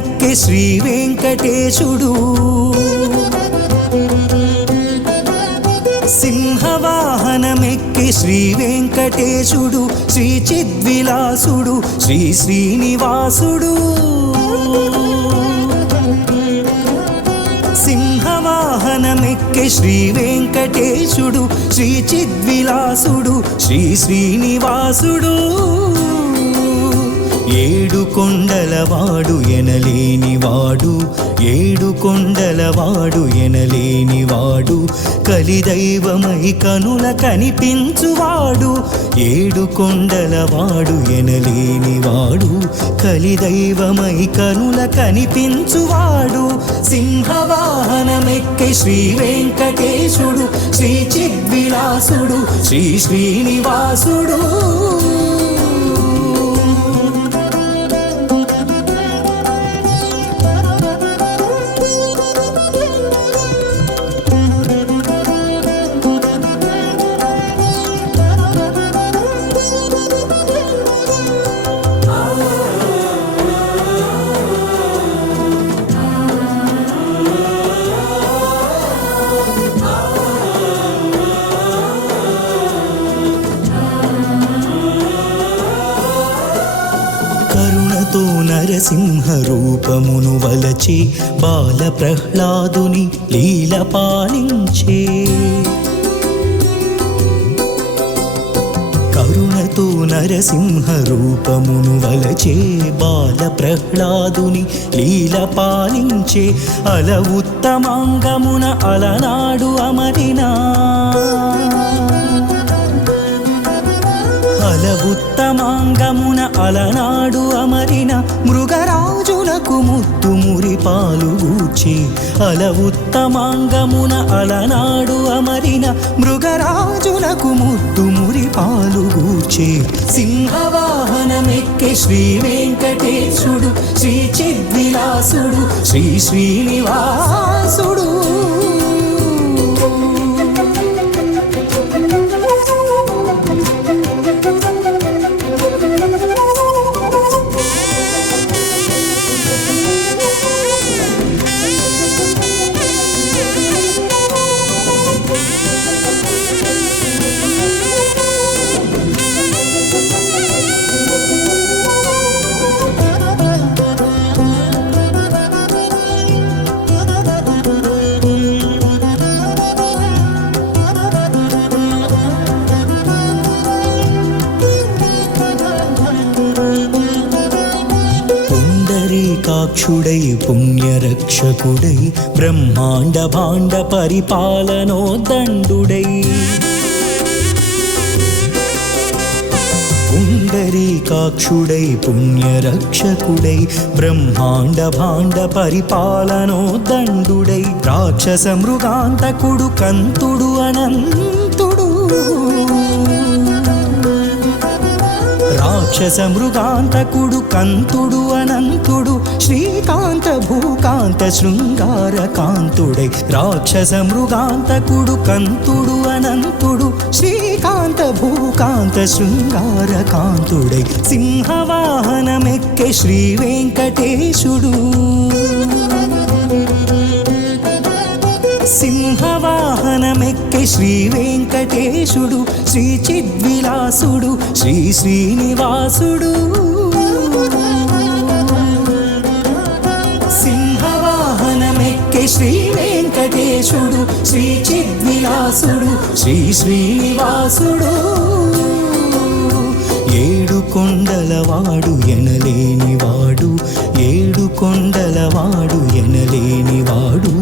సింహవాహనమెక్కే శ్రీ వెంకటేశుడు సింహవాహనమెక్కే శ్రీ వెంకటేశుడు శ్రీ చిద్విలాసుడు శ్రీ శ్రీనివాసుడు సింహవాహనమెక్కే శ్రీ వెంకటేశుడు శ్రీ చిద్విలాసుడు శ్రీ శ్రీనివాసుడు ఏడు కొండలవాడు ఎనలేనివాడు ఏడు కొండలవాడు ఎనలేనివాడు కలిదైవమై కనుల కనిపించువాడు ఏడు కొండలవాడు ఎనలేనివాడు కలిదైవమై కనుల కనిపించువాడు సింహవాహనమెక్కే శ్రీ వెంకటేశుడు శ్రీ చిద్విలాసుడు శ్రీ శ్రీనివాసుడు కరుణతో నరసింహ రూపమును వలచి బాల ప్రహ్లాదుని లీల పాలించే కరుణతో నరసింహ రూపమును వలచే బాల ప్రహ్లాదుని లీల పాలించే అల ఉత్తమాంగమున అలనాడు అమరినా అల ఉత్తమాంగమున అలనాడు అమరిన మృగరాజులకు ముద్దు మురి పాలుగూర్చి అల ఉత్తమాంగమున అలనాడు అమరిన మృగరాజులకు ముద్దు మురి పాలుగూర్చి సింహవాహనమెక్కే శ్రీ వెంకటేశుడు శ్రీ చిద్విలాసుడు శ్రీ శ్రీనివాసుడు పుండరీకాక్షుడై పుణ్యరక్షకుడై బ్రహ్మాండ భాండ పరిపాలనోదండుడై పుండరీకాక్షుడై పుణ్యరక్షకుడై బ్రహ్మాండ భాండ పరిపాలనోదండుడై రాక్షస మృగాంతకుడు కంతుడు అనంతుడు రాక్షస మృగాంతకుడు కంతుడు అనంతుడు శ్రీకాంత భూకాంత శృంగార కాంతుడై రాక్షస మృగాంతకుడు కంతుడు అనంతుడు శ్రీకాంత భూకాంత శృంగార కాంతుడై సింహవాహనమెక్కే శ్రీ వెంకటేశుడు సింహవాహనమెక్కే శ్రీ వెంకటేశుడు శ్రీ చిద్విలాసుడు శ్రీ శ్రీనివాసుడు సింహవాహనమెక్కే శ్రీ వెంకటేశుడు శ్రీ చిద్విలాసుడు శ్రీ శ్రీనివాసుడు ఏడు కొండలవాడు ఎనలేనివాడు ఏడు కొండలవాడు ఎనలేనివాడు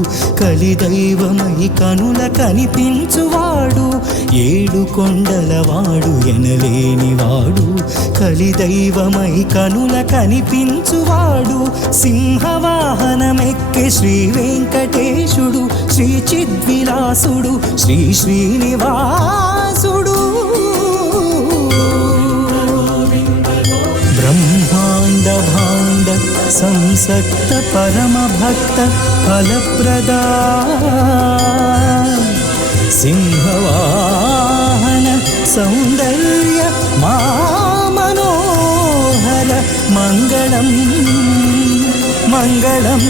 కలిదైవమై కనుల కనిపించువాడు ఏడు కొండలవాడు ఎనలేనివాడు కలిదైవమై కనుల కనిపించువాడు సింహవాహనమెక్కే శ్రీ వెంకటేశుడు శ్రీ చిద్విలాసుడు శ్రీ శ్రీనివాసుడు బ్రహ్మాండ భాండ సంసక్త పరమ భక్త ఫలప్రదా సింహవాహన సౌందర్య మా మనోహర మంగళం మంగళం